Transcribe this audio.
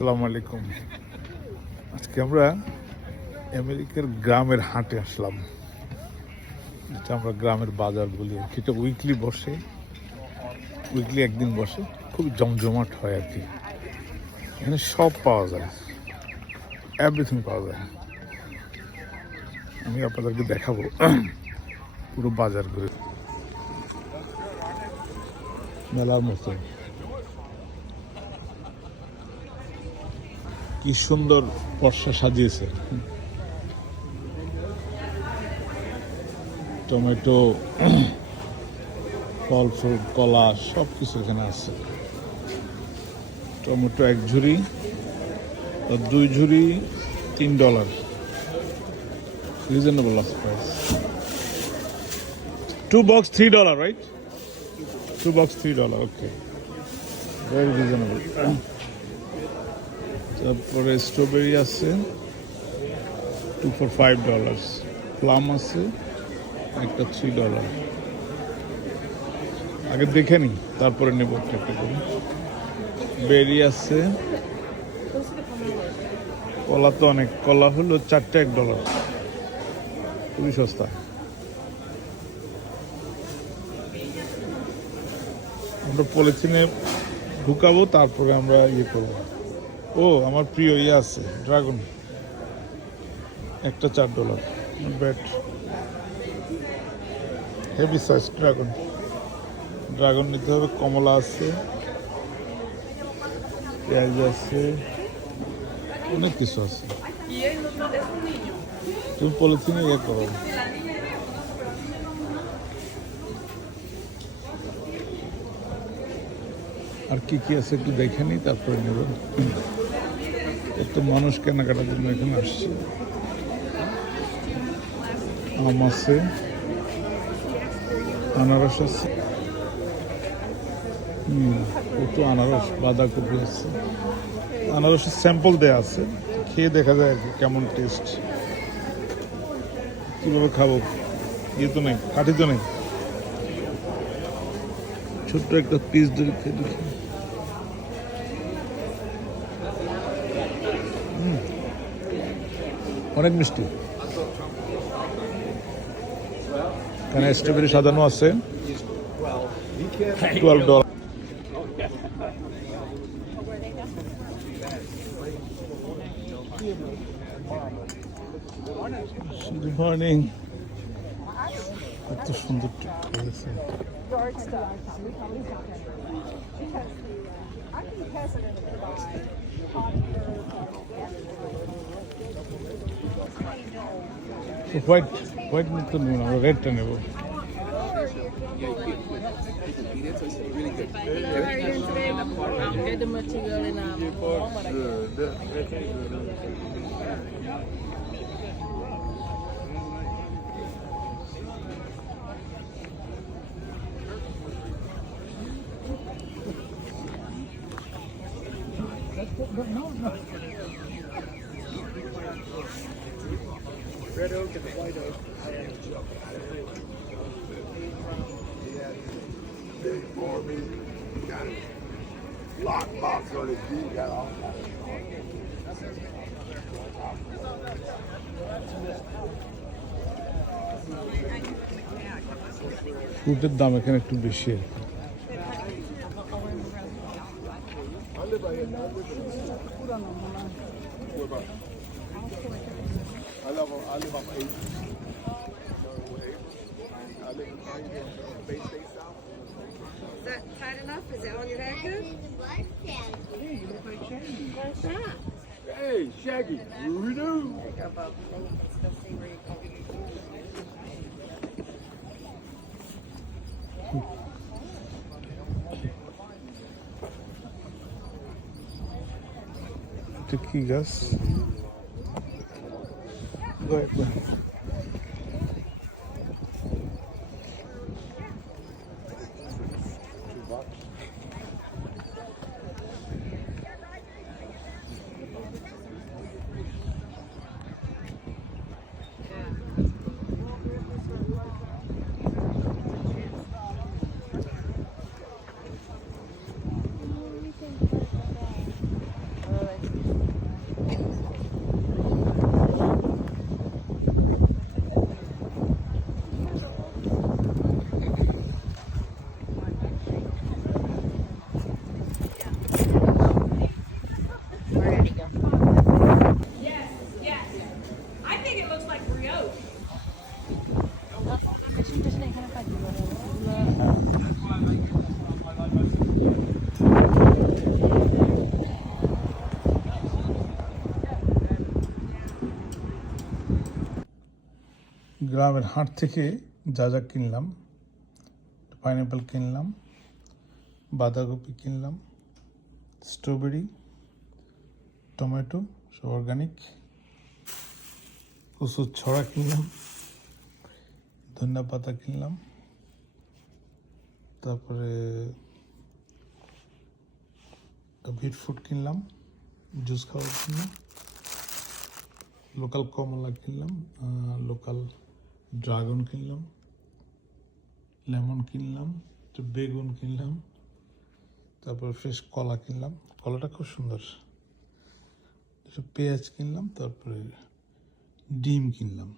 আসসালামু আলাইকুম। আজকে আমরা আমেরিকার গ্রামের হাটে আসলাম। যেটা আমরা গ্রামের বাজার বলি আর কি। উইকলি বসে। উইকলি একদিন বসে। খুব জমজমাট হয় আর কি। এখানে সব পাওয়া যায়। এভরিথিং পাওয়া যায়। আমি আপনাদেরকে দেখাবো পুরো বাজার ঘুরে। মেলার মতো। কি সুন্দর বর্ষা সাজিয়েছে। টমেটো, ফল ফ্রুট, কলা সব কিছু এখানে আছে। টমেটো এক ঝুড়ি দুই ঝুড়ি তিন dollar. Reasonable of price two box three dollar right two box three dollar okay very reasonable তারপরে স্ট্রবেরি আছে two for five dollars plum আছে, একটা থ্রি ডলার আগে দেখে নিই তারপরে নেব একটা একটা করে। বেরি আছে। কলা তো অনেক, কলা হলো চারটে এক ডলার খুবই সস্তা। আমরা পলিথিনে ঢুকাবো, তারপরে আমরা ইয়ে করব। ও, আমার প্রিয় ইয়ে আছে, ড্রাগন। একটা চার dollar bat. Heavy size dragon. Dragon নিতে হবে, কমলা আছে, পেঁয়াজ আছে, অনেক কিছু আছে। তুমি পলিথিনে ইয়ে করো। আর কি কি আছে একটু দেখে নিই, তারপরে নেব। এত মানুষ কেনাকাটার জন্য এখানে আসছে। আম আছে, আনারস আছে। কত আনারস, বাঁধাকপি আছে। আনারসের স্যাম্পল দেয়া আছে, খেয়ে দেখা যায় কেমন টেস্ট কীভাবে খাব? ইয়ে তো নেই কাঠি তো নেই। ছোট্ট একটা পিস ধরে খেয়ে দেখি হুম, অনেক মিষ্টি। এখানে স্ট্রবেরি সাজানো আছে। টুয়েলভ ডলার মর্নিং এত সুন্দর వైట్ వైట్ ఉంటుంది రెడ్ అనేవి No, no. রেডটা নেব Get the material in um, home, but I for me. Got it. Lockbox on his feet. Got all ফ্রুটের দাম এখানে একটু বেশি আর কি। I Alam mo, alim eight. Is that tight enough? Is it on your head good? Hey, you Shaggy. That? Hey, Shaggy. There you where you're কি গাছ গ্রামের হাট থেকে যা যা কিনলাম পাইনঅ্যাপেল কিনলাম, বাঁধাকপি কিনলাম স্ট্রবেরি টমেটো সব অর্গানিক কচুর ছড়া কিনলাম, ধনিয়া পাতা কিনলাম, তারপরে বিট ফুড কিনলাম জুস খাবার কিনলাম লোকাল কমলা কিনলাম লোকাল ড্রাগন কিনলাম, লেমন কিনলাম, একটু বেগুন কিনলাম, তারপর ফ্রেশ কলা কিনলাম। কলাটা খুব সুন্দর। পেঁয়াজ কিনলাম, তারপরে ডিম কিনলাম।